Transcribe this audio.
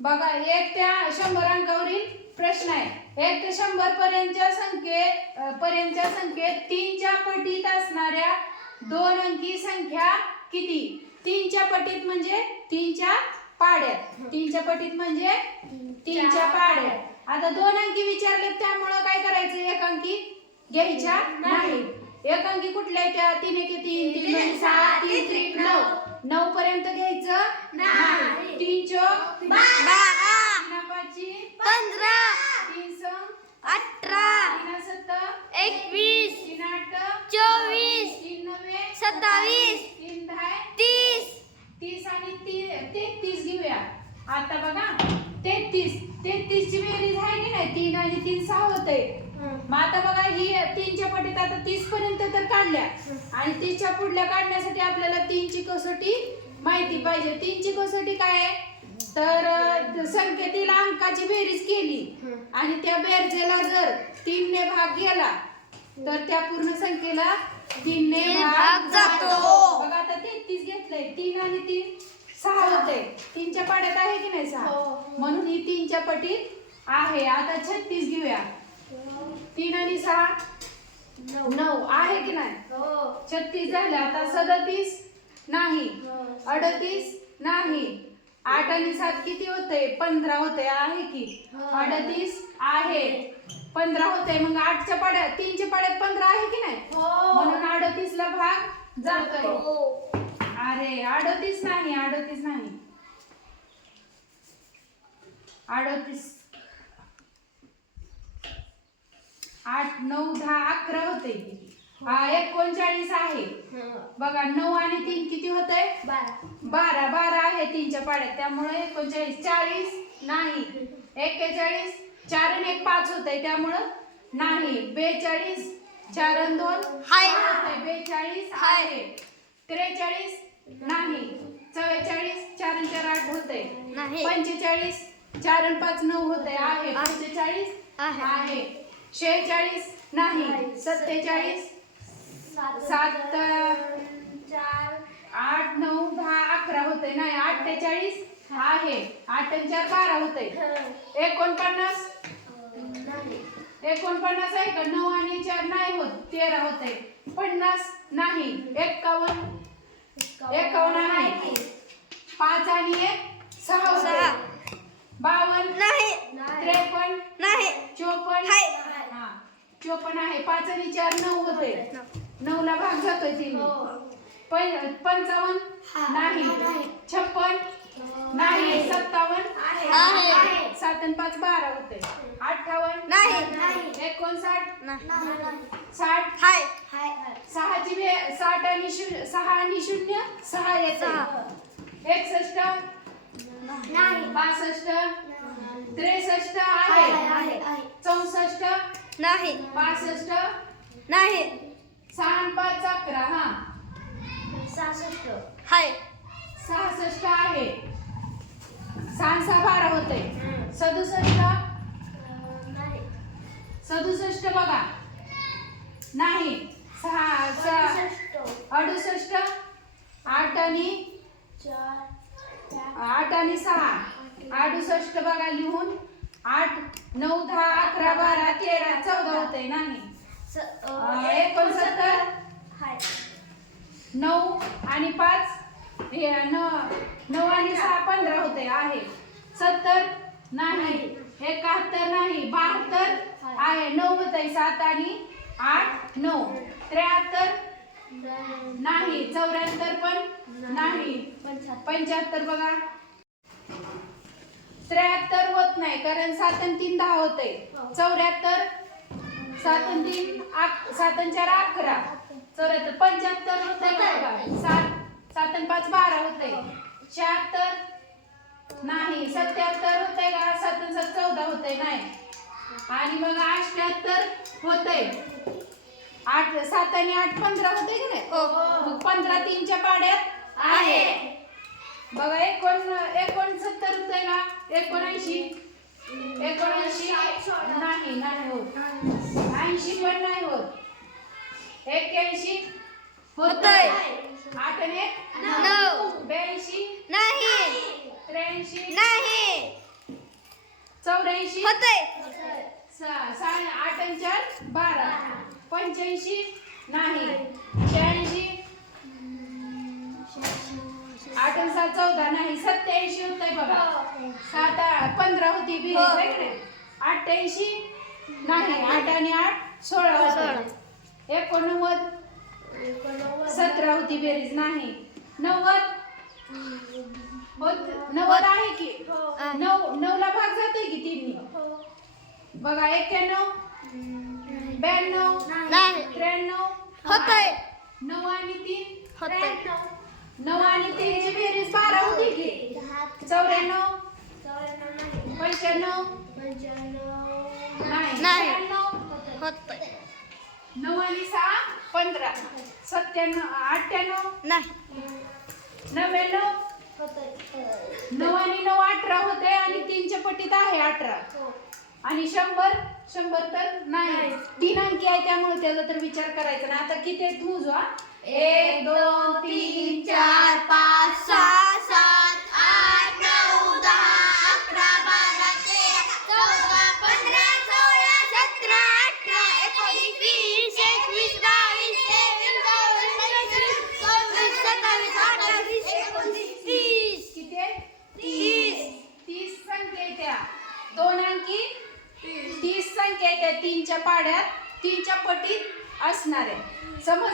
बघा 1 ते 100 अंकावरील प्रश्न आहे. 1 ते 100 पर्यंतच्या संख्येत 3च्या पटीत असणाऱ्या 2 अंकी संख्या किती? 3च्या पटीत म्हणजे 3च्या पाड्यात. 3च्या पटीत म्हणजे 3च्या पाड्यात. आता 2 अंकी विचारले त्यामुळे काय करायचं? 1 अंकी घ्यायच्या नाही. 1 अंकी कुठल्या त्या? 3 1 3 3 6 3 3 9. 9 पर्यंत घ्यायचं नाही. 3 चौक 12 3 पाची 15 3 सम 18 3 7 21 3 8 24 3 9 27 3 10 30 30 आणि 33 घेऊया. आता बघा 33 ची बेरीज आहे की नाही? 3 आणि 3 6 होते. मग आता बघा ही 3च्या पटीत आता 30 पर्यंत तर काढल्या आणि 30च्या पुढल्या काढण्यासाठी आपल्याला 3 ची कसोटी माहिती पाहिजे. 3 ची कसोटी काय आहे? तर संख्येतील अंकाची बेरीज केली आणि त्या बेरजेला जर 3 ने भाग गेला तर त्या पूर्ण संख्येला 3 ने भाग जातो. बघा आता 33 घेतलंय. 3 आणि 3 6 होते. 3च्या पाड्यात आहे की नाही 6? म्हणून ही 3च्या पटीत आहे. आता 36 घेऊया. 3 आणि 6 9 आहे की नाही? 36 झालं. आता 37 नाही. 38 नाही. 8 आणि 7 किती होते? 15 होते. आहे की? 38 आहे. 15 होते. मग 8च्या पाड्यात 3च्या पाड्यात 15 आहे की नाही? म्हणून 38 ला भाग जातोय. अरे 38 नाही. 38 नाही. 38 8 9 10 11 होते. हा 39 आहे. बघा 9 आणि 3 किती होते? 12 आहे 3च्या पाड्यात. त्यामुळे 39 40 नाही. 41 4 आणि 1 5 होते. त्यामुळे नाही. 42 4 आणि 2 हाय. 42 आहे. 43 नाही. 44 4 आणि 4 8 होते. 45 4 आणि 5 9 होते. आहे. 45 आहे. 46 नाही. 47 7 8 9 10 11 होते. नाही. 48 आहे. 8 आणि 4 12 होते. 49 आहे का? 9 आणि 4 नाही होत. 13 होते. 50 नाही. 51 आहे. 5 आणि 1 6 होते. 52 नाही. 53 नाही. 54 हाय. हा 54 आहे. 5 आणि 4 9 होते. 9 ला भाग जातोय 3. 55 नाही. 56 नाही. 57 आहे. 7 आणि 5 12 होते. 58 नाही. 59 60 हाय. 60 आणि 6 आणि 0 6 येते. 61 62 63 आहे. 64 नाही. 65 नाही. 6 आणि 5 11 हा हाय. 66 आहे. 6 आणि 6 12 होते. 67 बघा नाही. 68 8 आणि 6 68 बघा लिहून. 8 9 10 11 12 13 14 होते. नाही. 69 9 आणि 5 9 आणि 6 15 होते. आहे. 70 नाही. 71 नाही. 72 आहे. 9 होते. 7 आणि 8 9. 73 नाही. 74 पण नाही. 75 बघा 73 होत नाही कारण 7 आणि 3 10 होते. 74 7 आणि 3 7 आणि 4 11 74 75 होते बघा. 7 आणि 5 12 होते. 76 नाही. 77 होते का? 7 आणि 7 14 होते. नाही. आणि मग 78 होते. 7 आणि 8 15 होते की नाही? मग 15 3च्या पाड्यात आहे. बघा 69 होते का? 79 नाही होत. 80 पण नाही होत. 81 होतंय. 8 आणि 1 9 82 नाही. 83 नाही. 84 होतंय. 8 आणि 4 12 85 नाही 86 8 आणि 7 14 नाही 87 होतंय बघा 7 15 होती बेरीज आहे की नाही 88 नाही 8 आणि 8 16 होते 89 17 होती बेरीज नाही 90 90 आहे की 9 ला भाग जाते की 3 बघा 91 92 नाही 93 होतंय. 9 आणि 3 होतंय. 9 आणि 3 ची बेरीज 12 होती की 94 95 नाही नाही. 96 होतंय. 9 आणि 6 15 97 98 नाही 99 9 आणि 9 18 होते आणि 3 च्या पटीत आहे 18 आणि 100 तर नाही 3 अंकी आहे त्यामुळे त्याचा तर विचार करायचा ना. आता किती आहेत मोजू 1 2 3 4 5 6 7 8 9 10 11 12 13 14 15 16 17 18 19 20 21 22 23 24 25 26 27 28 29 30 किती आहे 30 30 संख्या आहे त्या 2 अंकी 30 संख्या आहे त्या 3 च्या पाड्यात 3 च्या पटीत असणार आहे समज